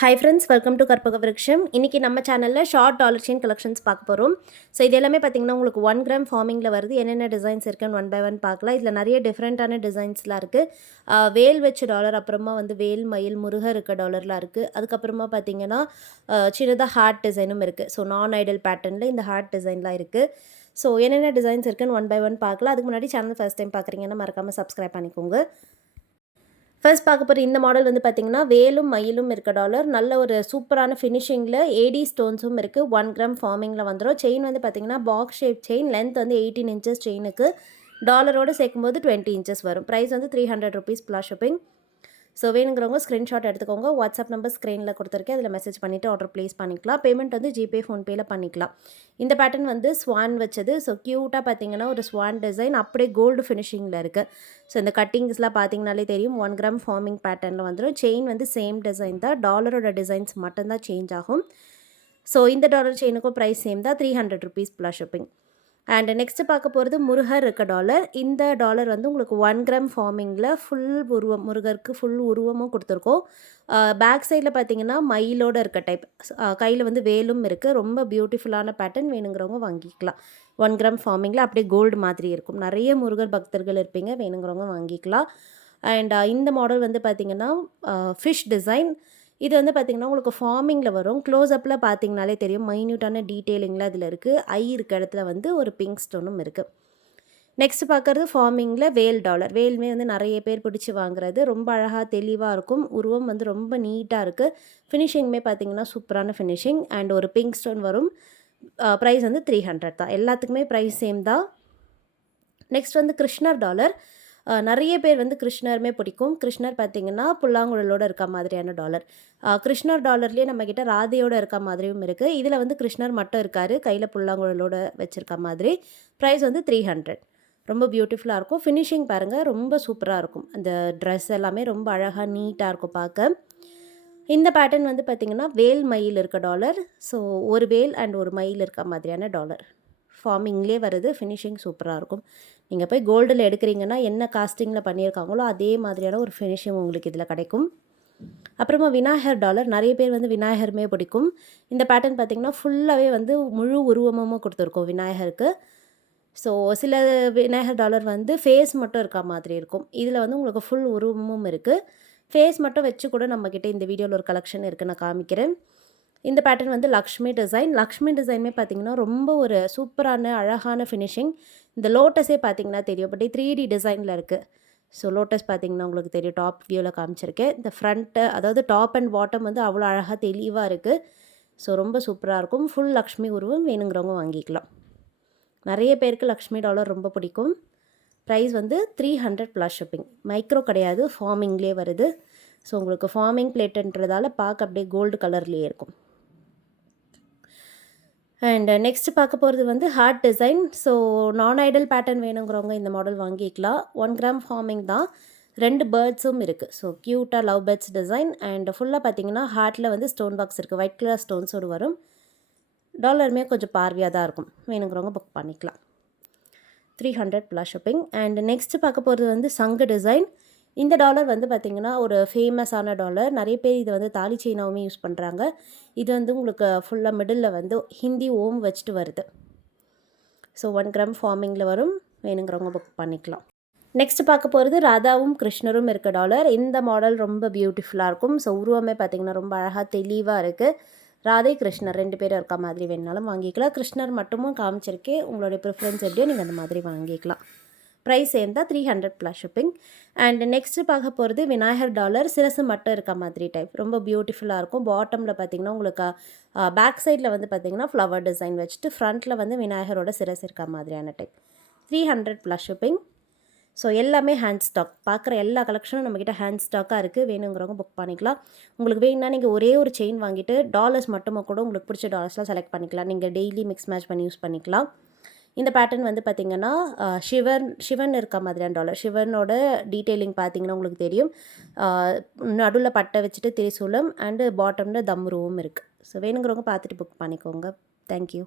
Hi friends, welcome to கற்பக விருட்சம். இன்றைக்கி நம்ம சேனலில் ஷார்ட் டாலர் செயின் கலெக்ஷன்ஸ் பார்க்க போகிறோம். ஸோ இது எல்லாமே பார்த்திங்கன்னா உங்களுக்கு 1 கிராம் ஃபார்மிங்கில் வருது. என்னென்ன டிசைன்ஸ் இருக்குன்னு ஒன் பை ஒன் பார்க்கலாம். இதில் நிறைய டிஃப்ரெண்ட்டான டிசைன்ஸ்லாம் இருக்குது. வேல் வச்ச டாலர், அப்புறமா வந்து வேல் மயில் முருகர் இருக்க டாலர்லாம் இருக்குது. அதுக்கப்புறமா பார்த்திங்கன்னா சின்னதாக ஹார்ட் டிசைனும் இருக்குது. ஸோ நான் ஐடல் பேட்டர்னில் இந்த ஹார்ட் டிசைன்லாம் இருக்குது. ஸோ என்னென்ன டிசைன்ஸ் இருக்குன்னு ஒன் பை ஒன் பார்க்கலாம். அதுக்கு முன்னாடி சேனல் ஃபஸ்ட் டைம் பார்க்குறீங்கன்னா மறக்காமல் சப்ஸ்கிரைப் பண்ணிக்கோங்க. ஃபர்ஸ்ட் பார்க்க போகிற இந்த மாடல் வந்து பார்த்திங்கன்னா வேலும் மயிலும் இருக்க டாலர். நல்ல ஒரு சூப்பரான ஃபினிஷிங்கில் ஏடி ஸ்டோன்ஸும் இருக்குது. 1 கிராம் ஃபார்மிங்கில் வந்துடும். செயின் வந்து பார்த்திங்கன்னா பாக்ஸ் ஷேப் செயின். லென்த் வந்து 18 இன்ச்சஸ் செயினுக்கு. டாலரோடு சேர்க்கும்போது 20 இன்ச்சஸ் வரும். ப்ரைஸ் வந்து ₹300 ப்ளஸ் ஷிப்பிங். ஸோ வேணுங்கிறவங்க ஸ்க்ரீன்ஷாட் எடுத்துக்கோங்க. வாட்ஸ்அப் நம்பர் ஸ்க்ரீனில் கொடுத்துருக்கேன். அதில் மெசேஜ் பண்ணிவிட்டு ஆர்டர் ப்ளேஸ் பண்ணிக்கலாம். பேமெண்ட் வந்து ஜிபே ஃபோன்பேயில் பண்ணிக்கலாம். இந்த பேட்டர்ன் வந்து ஸ்வான் வச்சது. ஸோ க்யூட்டாக பார்த்தீங்கன்னா ஒரு ஸ்வான் டிசைன் அப்படியே கோல்டு ஃபினிஷிங்கில் இருக்குது. ஸோ இந்த கட்டிங்ஸ்லாம் பார்த்தீங்கனாலே தெரியும். 1 கிராம் ஃபார்மிங் பேட்டர்னில் வந்துடும். செயின் வந்து சேம் டிசைன் தான். டாலரோட டிசைன்ஸ் மட்டும்தான் சேஞ்ச் ஆகும். ஸோ இந்த டாலர் செயினுக்கும் ப்ரைஸ் சேம் தான். ₹300 ப்ளஸ் ஷிப்பிங். அண்ட் நெக்ஸ்ட்டு பார்க்க போகிறது முருகர் இருக்க டாலர். இந்த டாலர் வந்து உங்களுக்கு 1 கிராம் ஃபார்மிங்கில் ஃபுல் உருவம், முருகருக்கு ஃபுல் உருவமும் கொடுத்துருக்கோம். பேக் சைடில் பார்த்தீங்கன்னா மயிலோடு இருக்க டைப். கையில் வந்து வேலும் இருக்குது. ரொம்ப பியூட்டிஃபுல்லான பேட்டர்ன். வேணுங்கிறவங்க வாங்கிக்கலாம். 1 கிராம் ஃபார்மிங்கில் அப்படியே கோல்டு மாதிரி இருக்கும். நிறைய முருகர் பக்தர்கள் இருப்பீங்க. வேணுங்கிறவங்க வாங்கிக்கலாம். அண்ட் இந்த மாடல் வந்து பார்த்திங்கன்னா ஃபிஷ் டிசைன். இது வந்து பார்த்திங்கன்னா உங்களுக்கு ஃபார்மிங்கில் வரும். க்ளோஸ்அப்பில் பார்த்தீங்கனாலே தெரியும். மைன்யூட்டான டீட்டெயிலிங்லாம் இதில் இருக்குது. ஐ இருக்க இடத்துல வந்து ஒரு பிங்க் ஸ்டோனும் இருக்குது. நெக்ஸ்ட் பார்க்குறது ஃபார்மிங்கில் வேல் டாலர். வேலுமே வந்து நிறைய பேர் பிடிச்சி வாங்குறது. ரொம்ப அழகாக தெளிவாக இருக்கும். உருவம் வந்து ரொம்ப நீட்டாக இருக்குது. ஃபினிஷிங்குமே பார்த்திங்கன்னா சூப்பரான ஃபினிஷிங். அண்ட் ஒரு பிங்க் ஸ்டோன் வரும். ப்ரைஸ் வந்து 300 தான். எல்லாத்துக்குமே ப்ரைஸ் சேம் தான். நெக்ஸ்ட் வந்து கிருஷ்ணர் டாலர். நிறைய பேர் வந்து கிருஷ்ணருமே பிடிக்கும். கிருஷ்ணர் பார்த்திங்கன்னா புல்லாங்குழலோடு இருக்க மாதிரியான டாலர். கிருஷ்ணர் டாலர்லேயே நம்மக்கிட்ட ராதையோடு இருக்க மாதிரியும் இருக்குது. இதில் வந்து கிருஷ்ணர் மட்டும் இருக்கார், கையில் புல்லாங்குழலோடு வச்சுருக்க மாதிரி. ப்ரைஸ் வந்து 300. ரொம்ப பியூட்டிஃபுல்லாக இருக்கும். ஃபினிஷிங் பாருங்கள், ரொம்ப சூப்பராக இருக்கும். அந்த ட்ரெஸ் எல்லாமே ரொம்ப அழகாக நீட்டாக இருக்கும் பார்க்க. இந்த பேட்டர்ன் வந்து பார்த்திங்கன்னா வேல் மயில் இருக்க டாலர். ஸோ ஒரு வேல் அண்ட் ஒரு மயில் இருக்க மாதிரியான டாலர். ஃபார்மிங்லேயே வருது. ஃபினிஷிங் சூப்பராக இருக்கும். நீங்கள் போய் கோல்டில் எடுக்கிறீங்கன்னா என்ன காஸ்டிங்கில் பண்ணியிருக்காங்களோ அதே மாதிரியான ஒரு ஃபினிஷிங் உங்களுக்கு இதில் கிடைக்கும். அப்புறமா விநாயகர் டாலர். நிறைய பேர் வந்து விநாயகருமே பிடிக்கும். இந்த பேட்டர்ன் பார்த்திங்கன்னா ஃபுல்லாகவே வந்து முழு உருவமும் கொடுத்துருக்கோம் விநாயகருக்கு. ஸோ சில விநாயகர் டாலர் வந்து ஃபேஸ் மட்டும் இருக்க மாதிரி இருக்கும். இதில் வந்து உங்களுக்கு ஃபுல் உருவமும் இருக்குது. ஃபேஸ் மட்டும் வச்சு கூட நம்மக்கிட்ட இந்த வீடியோவில் ஒரு கலெக்ஷன் இருக்குது, நான் காமிக்கிறேன். இந்த பேட்டர்ன் வந்து லக்ஷ்மி டிசைன். லக்ஷ்மி டிசைனுமே பார்த்திங்கன்னா ரொம்ப ஒரு சூப்பரான அழகான ஃபினிஷிங். இந்த லோட்டஸே பார்த்திங்கன்னா தெரியும். பட் 3D டிசைனில் இருக்குது. ஸோ லோட்டஸ் பார்த்திங்கன்னா உங்களுக்கு தெரியும். டாப் வியூவில் காமிச்சிருக்கேன். இந்த ஃப்ரண்ட்டு, அதாவது டாப் அண்ட் பாட்டம் வந்து அவ்வளோ அழகாக தெளிவாக இருக்குது. ஸோ ரொம்ப சூப்பராக இருக்கும். ஃபுல் லக்ஷ்மி உருவம். வேணுங்கிறவங்க வாங்கிக்கலாம். நிறைய பேருக்கு லக்ஷ்மி டாலர் ரொம்ப பிடிக்கும். ப்ரைஸ் வந்து 300 ப்ளஸ் ஷிப்பிங். மைக்ரோ கிடையாது, ஃபார்மிங்லேயே வருது. ஸோ உங்களுக்கு ஃபார்மிங் பிளேட்டுன்றதால பார்க்க அப்படியே கோல்டு கலர்லேயே இருக்கும். அண்ட் நெக்ஸ்ட் பார்க்க போகிறது வந்து ஹார்ட் டிசைன். ஸோ நான் ஐடல் பேட்டர்ன் வேணுங்கிறவங்க இந்த மாடல் வாங்கிக்கலாம். 1 கிராம் ஃபார்மிங் தான். 2 பேர்ட்ஸும் இருக்குது. ஸோ க்யூட்டாக லவ் பேர்ட்ஸ் டிசைன். அண்ட் ஃபுல்லாக பார்த்திங்கன்னா ஹார்ட்டில் வந்து ஸ்டோன் பாக்ஸ் இருக்குது. ஒயிட் கலர் ஸ்டோன்ஸோடு வரும். டாலருமே கொஞ்சம் பார்வையாக தான் இருக்கும். வேணுங்கிறவங்க புக் பண்ணிக்கலாம். 300 ப்ளஸ் ஷிப்பிங். அண்ட் நெக்ஸ்ட் பார்க்க போகிறது வந்து சங்கு டிசைன். இந்த டாலர் வந்து பார்த்திங்கன்னா ஒரு ஃபேமஸான டாலர். நிறைய பேர் இதை வந்து தாலி செயினாவுமே யூஸ் பண்ணுறாங்க. இது வந்து உங்களுக்கு ஃபுல்லாக மிடில் வந்து ஹிந்தி ஓம் வச்சுட்டு வருது. ஸோ 1 கிராம் ஃபார்மிங்கில் வரும். வேணுங்கிறவங்க புக் பண்ணிக்கலாம். நெக்ஸ்ட் பார்க்க போகிறது ராதாவும் கிருஷ்ணரும் இருக்க டாலர். இந்த மாடல் ரொம்ப பியூட்டிஃபுல்லாக இருக்கும். ஸோ உருவமே பார்த்திங்கன்னா ரொம்ப அழகாக தெளிவாக இருக்குது. ராதே கிருஷ்ணர் 2 பேரும் இருக்க மாதிரி வேணுனாலும் வாங்கிக்கலாம். கிருஷ்ணர் மட்டுமும் காமிச்சிருக்கேன். உங்களுடைய ப்ரிஃபரன்ஸ் எப்படியோ நீங்கள் அந்த மாதிரி வாங்கிக்கலாம். ப்ரைஸ் சேர்ந்தால் 300 ப்ளஸ் ஷிப்பிங். அண்ட் நெக்ஸ்ட்டு பார்க்க போகிறது விநாயகர் டாலர். சிரசு மட்டும் இருக்க மாதிரி டைப். ரொம்ப பியூட்டிஃபுல்லாக இருக்கும். பாட்டமில் பார்த்திங்கன்னா உங்களுக்கு பேக் சைடில் வந்து பார்த்திங்கன்னா ஃப்ளவர் டிசைன் வச்சுட்டு ஃப்ரண்ட்டில் வந்து விநாயகரோட சிரசு இருக்க மாதிரியான டைப். 300 plus shipping. ஸோ எல்லாமே ஹேண்ட் ஸ்டாக். பார்க்குற எல்லா கலெக்ஷனும் நம்மக்கிட்ட ஹேண்ட் ஸ்டாக்காக இருக்குது. வேணுங்கிறவங்க புக் பண்ணிக்கலாம். உங்களுக்கு வேணும்னா நீங்கள் ஒரே ஒரு செயின் வாங்கிட்டு டாலர்ஸ் மட்டுமா கூட உங்களுக்கு பிடிச்ச டாலர்ஸ்லாம் செலக்ட் பண்ணிக்கலாம். நீங்கள் டெய்லி மிக்ஸ் மேட்ச் பண்ணி யூஸ் பண்ணிக்கலாம். இந்த பேட்டர்ன் வந்து பார்த்திங்கன்னா சிவன் இருக்க மாதிரியான டாலர். சிவனோட டீட்டெயிலிங் பார்த்திங்கன்னா உங்களுக்கு தெரியும். நடுவில் பட்டை வச்சுட்டு திரிசூலம் அண்டு பாட்டமில் தம்ருவும் இருக்குது. ஸோ வேணுங்கிறவங்க பார்த்துட்டு புக் பண்ணிக்கோங்க. தேங்க்யூ.